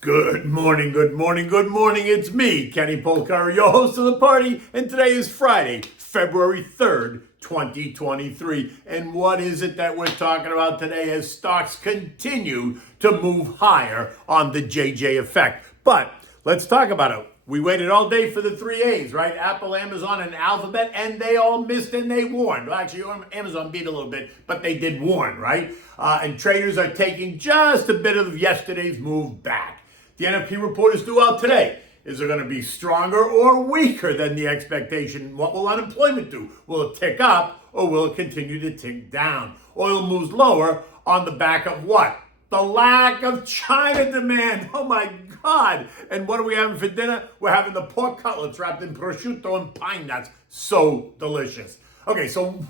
Good morning, good morning, good morning. It's me, Kenny Polcar, your host of the party, and today is Friday, February 3rd, 2023. And what is it that we're talking about today as stocks continue to move higher on the JJ effect? But let's talk about it. We waited all day for the three A's, right? Apple, Amazon, and Alphabet, and they all missed and they warned. Well, actually, Amazon beat a little bit, but they did warn, right? And traders are taking just a bit of yesterday's move back. The NFP report is due out today. Is it going to be stronger or weaker than the expectation? What will unemployment do? Will it tick up or will it continue to tick down? Oil moves lower on the back of what? The lack of China demand. Oh my God. And what are we having for dinner? We're having the pork cutlets wrapped in prosciutto and pine nuts. So delicious. Okay, so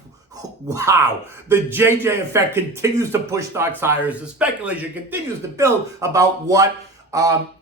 wow. The JJ effect continues to push stocks higher as the speculation continues to build about when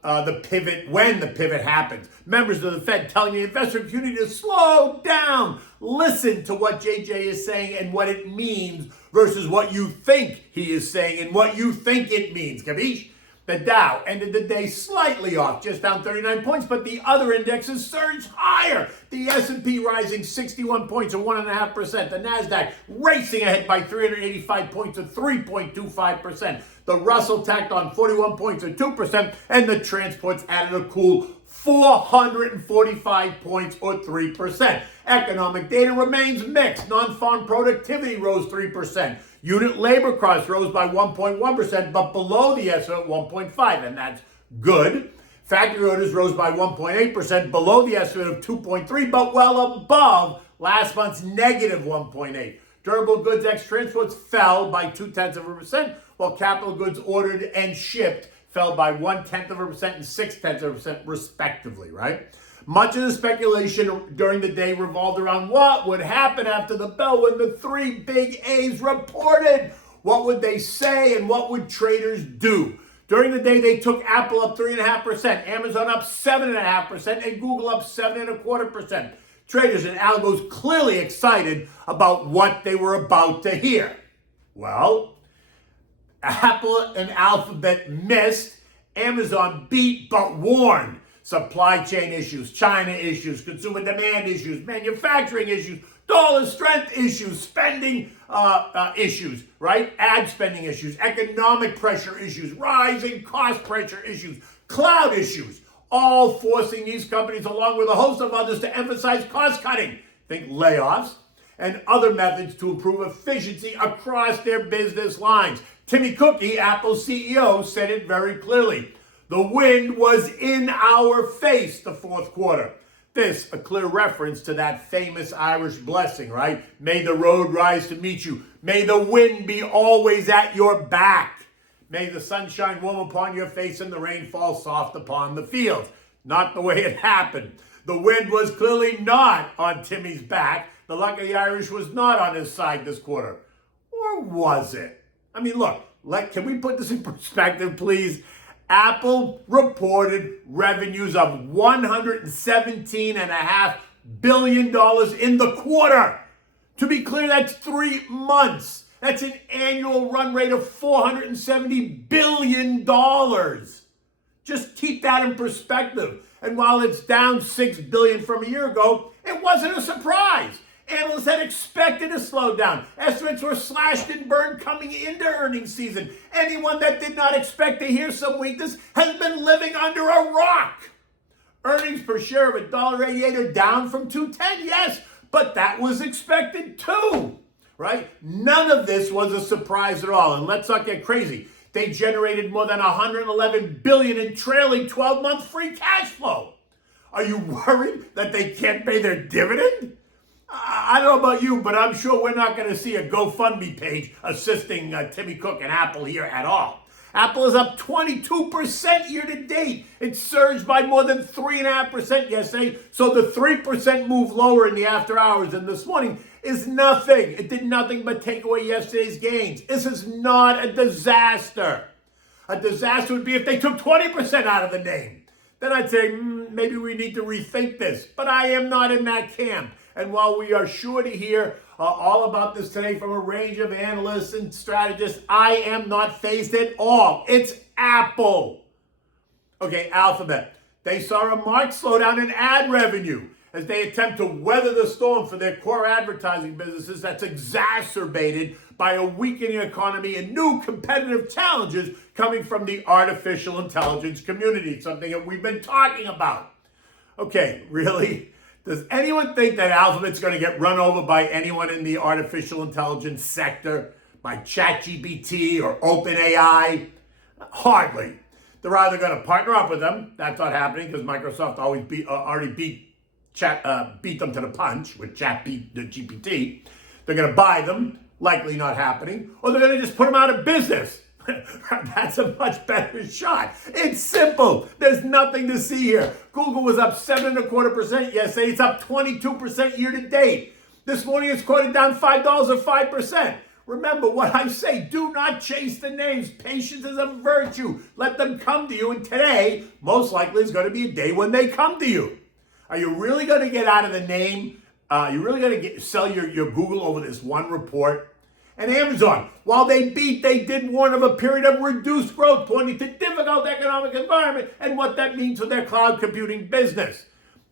the pivot happens. Members of the Fed telling the investor community to slow down. Listen to what JJ is saying and what it means versus what you think he is saying and what you think it means. Capiche? The Dow ended the day slightly off, just down 39 points, but the other indexes surged higher. The S&P rising 61 points or 1.5%. The NASDAQ racing ahead by 385 points or 3.25%. The Russell tacked on 41 points or 2%, and the transports added a cool 445 points or 3%. Economic data remains mixed. Non-farm productivity rose 3%. Unit labor costs rose by 1.1%, but below the estimate at 1.5%, and that's good. Factory orders rose by 1.8%, below the estimate of 2.3%, but well above last month's negative 1.8%. Durable goods ex-transports fell by 0.2%, while capital goods ordered and shipped fell by 0.1% and 0.6% respectively, right? Much of the speculation during the day revolved around what would happen after the bell when the three big A's reported. What would they say and what would traders do? During the day, they took Apple up 3.5%, Amazon up 7.5%, and Google up 7.25%. Traders and algos clearly excited about what they were about to hear. Well, Apple and Alphabet missed, Amazon beat but warned. Supply chain issues, China issues, consumer demand issues, manufacturing issues, dollar strength issues, spending issues, right? Ad spending issues, economic pressure issues, rising cost pressure issues, cloud issues, all forcing these companies along with a host of others to emphasize cost cutting. Think layoffs and other methods to improve efficiency across their business lines. Timmy Cookie, Apple's CEO, said it very clearly. The wind was in our face the fourth quarter. This, a clear reference to that famous Irish blessing, right? May the road rise to meet you. May the wind be always at your back. May the sun shine warm upon your face and the rain fall soft upon the fields. Not the way it happened. The wind was clearly not on Timmy's back. The luck of the Irish was not on his side this quarter. Or was it? I mean, look, can we put this in perspective, please? Apple reported revenues of $117.5 billion in the quarter. To be clear, that's 3 months. That's an annual run rate of $470 billion. Just keep that in perspective. And while it's down $6 billion from a year ago, it wasn't a surprise. Analysts had expected a slowdown. Estimates were slashed and burned coming into earnings season. Anyone that did not expect to hear some weakness has been living under a rock. Earnings per share of $1.88 are down from $2.10, yes, but that was expected too, right? None of this was a surprise at all. And let's not get crazy. They generated more than $111 billion in trailing 12-month free cash flow. Are you worried that they can't pay their dividend? I don't know about you, but I'm sure we're not going to see a GoFundMe page assisting Timmy Cook and Apple here at all. Apple is up 22% year to date. It surged by more than 3.5% yesterday. So the 3% move lower in the after hours and this morning is nothing. It did nothing but take away yesterday's gains. This is not a disaster. A disaster would be if they took 20% out of the name. Then I'd say, maybe we need to rethink this. But I am not in that camp. And while we are sure to hear all about this today from a range of analysts and strategists, I am not fazed at all. It's Apple. Okay, Alphabet. They saw a marked slowdown in ad revenue as they attempt to weather the storm for their core advertising businesses that's exacerbated by a weakening economy and new competitive challenges coming from the artificial intelligence community, something that we've been talking about. Okay, really? Does anyone think that Alphabet's going to get run over by anyone in the artificial intelligence sector, by ChatGPT or OpenAI? Hardly. They're either going to partner up with them. That's not happening because Microsoft already beat them to the punch with GPT. They're going to buy them. Likely not happening. Or they're going to just put them out of business. That's a much better shot. It's simple. There's nothing to see here. Google was up 7.25% yesterday. It's up 22% year to date. This morning it's quoted down $5 or 5%. Remember what I say. Do not chase the names. Patience is a virtue. Let them come to you. And today, most likely, is going to be a day when they come to you. Are you really going to get out of the name? You're really going to sell your Google over this one report? And Amazon, while they did warn of a period of reduced growth, pointing to difficult economic environment and what that means for their cloud computing business.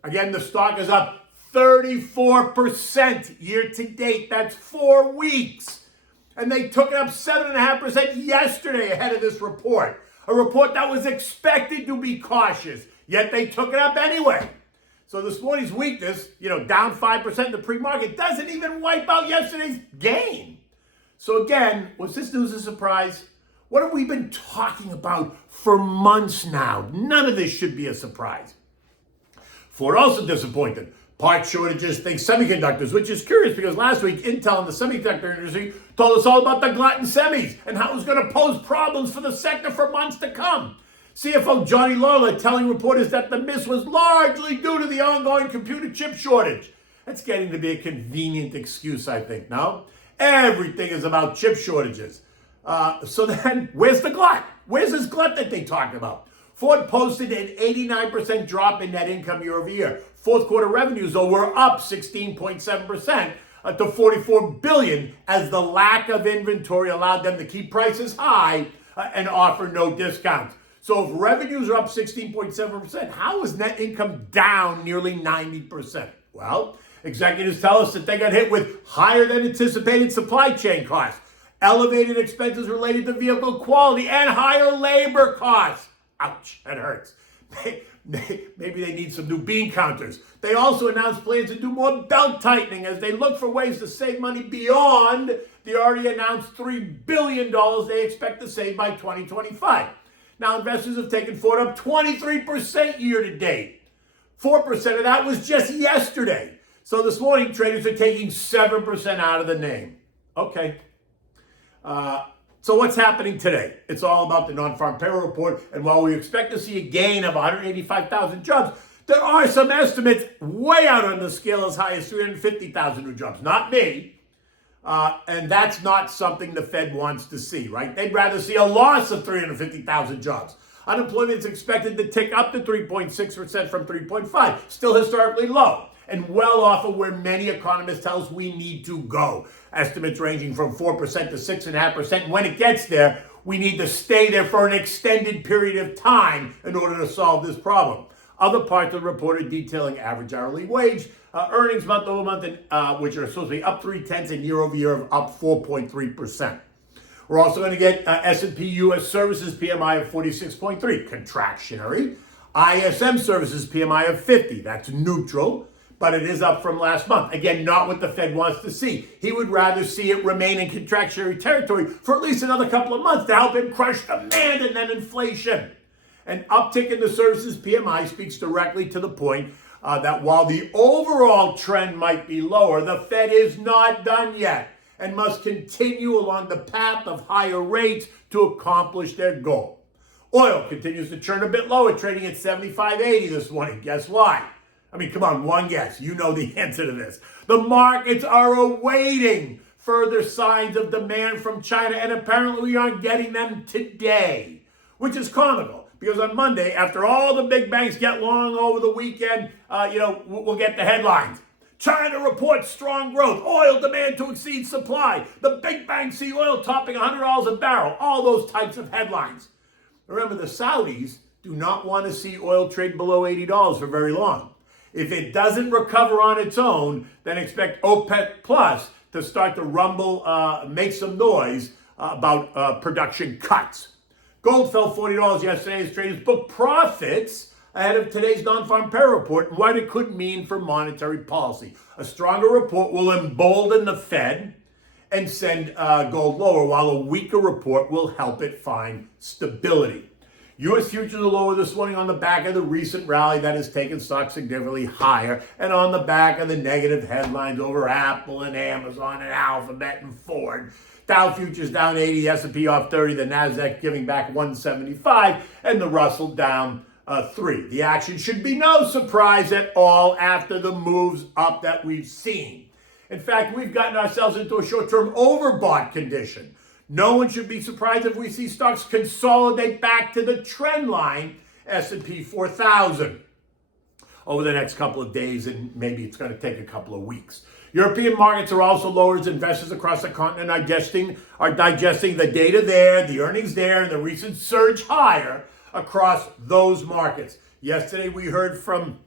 Again, the stock is up 34% year to date. That's 4 weeks. And they took it up 7.5% yesterday ahead of this report. A report that was expected to be cautious, yet they took it up anyway. So this morning's weakness, down 5% in the pre-market, doesn't even wipe out yesterday's gain. So again, was this news a surprise? What have we been talking about for months now? None of this should be a surprise. Ford also disappointed. Part shortages, things, semiconductors, which is curious because last week Intel and the semiconductor industry told us all about the glut in semis and how it was going to pose problems for the sector for months to come. CFO Johnny Lawler telling reporters that the miss was largely due to the ongoing computer chip shortage. That's getting to be a convenient excuse, I think, no? Everything is about chip shortages. So then, where's the glut? Where's this glut that they talked about? Ford posted an 89% drop in net income year over year. Fourth quarter revenues, though, were up 16.7% to $44 billion as the lack of inventory allowed them to keep prices high and offer no discounts. So if revenues are up 16.7%, how is net income down nearly 90%? Well, executives tell us that they got hit with higher than anticipated supply chain costs, elevated expenses related to vehicle quality, and higher labor costs. Ouch, that hurts. Maybe they need some new bean counters. They also announced plans to do more belt tightening as they look for ways to save money beyond the already announced $3 billion they expect to save by 2025. Now, investors have taken Ford up 23% year to date. 4% of that was just yesterday. So this morning, traders are taking 7% out of the name. Okay. So what's happening today? It's all about the non-farm payroll report. And while we expect to see a gain of 185,000 jobs, there are some estimates way out on the scale as high as 350,000 new jobs. Not me. And that's not something the Fed wants to see, right? They'd rather see a loss of 350,000 jobs. Unemployment is expected to tick up to 3.6% from 3.5%, still historically low, and well off of where many economists tell us we need to go. Estimates ranging from 4% to 6.5%. When it gets there, we need to stay there for an extended period of time in order to solve this problem. Other parts of the report are detailing average hourly wage, earnings month over month, which are supposed to be up 0.3% and year over year of up 4.3%. We're also going to get S&P U.S. Services PMI of 46.3, contractionary. ISM Services PMI of 50, that's neutral, but it is up from last month. Again, not what the Fed wants to see. He would rather see it remain in contractionary territory for at least another couple of months to help him crush demand and then inflation. An uptick in the services PMI speaks directly to the point that while the overall trend might be lower, the Fed is not done yet and must continue along the path of higher rates to accomplish their goal. Oil continues to churn a bit lower, trading at $75.80 this morning. Guess why? I mean, come on, one guess. You know the answer to this. The markets are awaiting further signs of demand from China, and apparently we aren't getting them today, which is comical. Because on Monday, after all the big banks get long over the weekend, we'll get the headlines. China reports strong growth. Oil demand to exceed supply. The big banks see oil topping $100 a barrel. All those types of headlines. Remember, the Saudis do not want to see oil trade below $80 for very long. If it doesn't recover on its own, then expect OPEC Plus to start to rumble, make some noise about production cuts. Gold fell $40 yesterday as traders booked profits ahead of today's non-farm payroll report and what it could mean for monetary policy. A stronger report will embolden the Fed and send gold lower, while a weaker report will help it find stability. U.S. futures are lower this morning on the back of the recent rally that has taken stocks significantly higher and on the back of the negative headlines over Apple and Amazon and Alphabet and Ford. Dow futures down 80, the S&P off 30, the Nasdaq giving back 175, and the Russell down 3. The action should be no surprise at all after the moves up that we've seen. In fact, we've gotten ourselves into a short-term overbought condition. No one should be surprised if we see stocks consolidate back to the trend line, S&P 4000, over the next couple of days, and maybe it's going to take a couple of weeks. European markets are also lower as investors across the continent are digesting the data there, the earnings there, and the recent surge higher across those markets. Yesterday, we heard from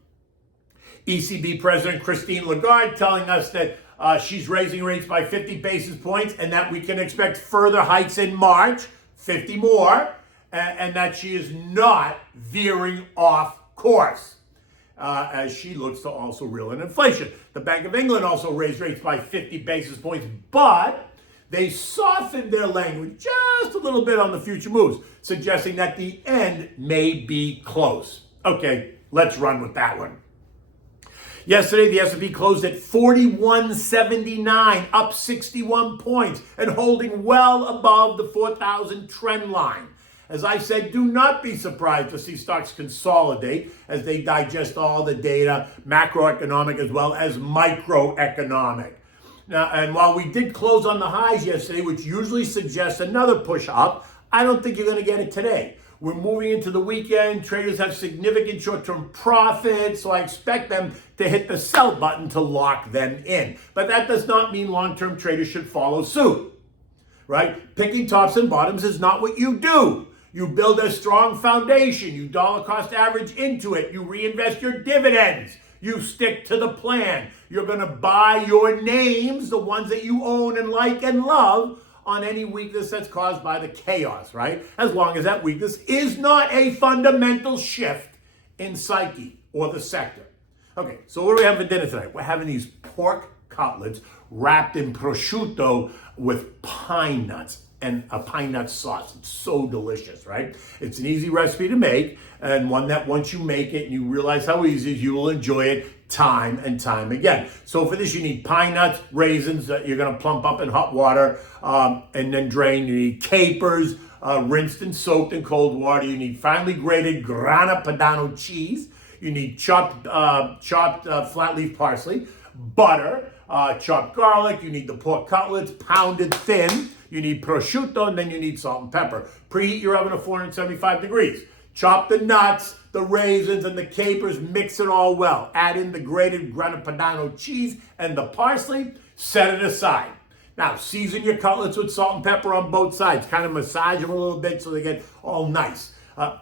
ECB President Christine Lagarde telling us that she's raising rates by 50 basis points and that we can expect further hikes in March, 50 more, and that she is not veering off course as she looks to also reel in inflation. The Bank of England also raised rates by 50 basis points, but they softened their language just a little bit on the future moves, suggesting that the end may be close. Okay, let's run with that one. Yesterday, the S&P closed at 4179, up 61 points, and holding well above the 4,000 trend line. As I said, do not be surprised to see stocks consolidate as they digest all the data, macroeconomic as well as microeconomic. Now, and while we did close on the highs yesterday, which usually suggests another push up, I don't think you're going to get it today. We're moving into the weekend. Traders have significant short-term profits, so I expect them to hit the sell button to lock them in. But that does not mean long-term traders should follow suit, right? Picking tops and bottoms is not what you do. You build a strong foundation. You dollar cost average into it. You reinvest your dividends. You stick to the plan. You're going to buy your names, the ones that you own and like and love, on any weakness that's caused by the chaos, right? As long as that weakness is not a fundamental shift in psyche or the sector. Okay, so what do we have for dinner tonight? We're having these pork cutlets wrapped in prosciutto with pine nuts and a pine nut sauce. It's so delicious, right? It's an easy recipe to make, and one that once you make it and you realize how easy it is, you will enjoy it time and time again. So for this, you need pine nuts, raisins that you're going to plump up in hot water and then drain. You need capers, rinsed and soaked in cold water. You need finely grated grana padano cheese. You need chopped flat leaf parsley, butter, chopped garlic. You need the pork cutlets pounded thin. You need prosciutto, and then you need salt and pepper. Preheat your oven to 475 degrees. Chop the nuts, the raisins, and the capers, mix it all well. Add in the grated grana padano cheese and the parsley, set it aside. Now, season your cutlets with salt and pepper on both sides. Kind of massage them a little bit so they get all nice.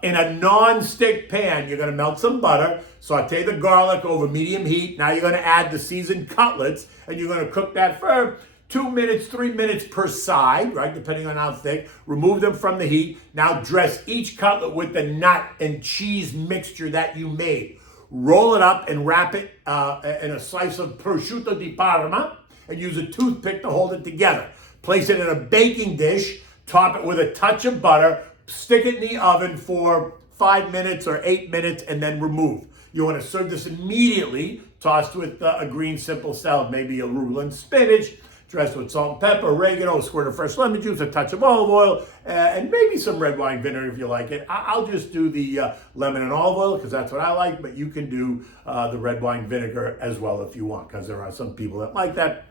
In a non-stick pan, you're going to melt some butter, saute the garlic over medium heat. Now you're going to add the seasoned cutlets, and you're going to cook that for 2 minutes, 3 minutes per side, right, depending on how thick. Remove them from the heat. Now dress each cutlet with the nut and cheese mixture that you made. Roll it up and wrap it in a slice of prosciutto di Parma and use a toothpick to hold it together. Place it in a baking dish, top it with a touch of butter, stick it in the oven for 5 minutes or 8 minutes, and then remove. You want to serve this immediately, tossed with a green simple salad, maybe arugula and spinach, dressed with salt and pepper, oregano, a squirt of fresh lemon juice, a touch of olive oil, and maybe some red wine vinegar if you like it. I'll just do the lemon and olive oil because that's what I like, but you can do the red wine vinegar as well if you want, because there are some people that like that.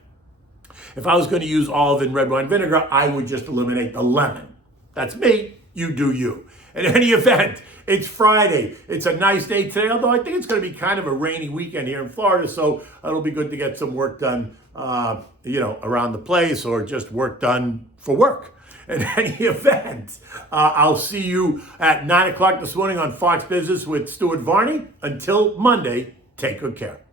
If I was going to use olive and red wine vinegar, I would just eliminate the lemon. That's me. You do you. In any event, it's Friday. It's a nice day today, although I think it's going to be kind of a rainy weekend here in Florida, so it'll be good to get some work done, around the place or just work done for work. in any event, I'll see you at 9 o'clock this morning on Fox Business with Stuart Varney. Until Monday, take good care.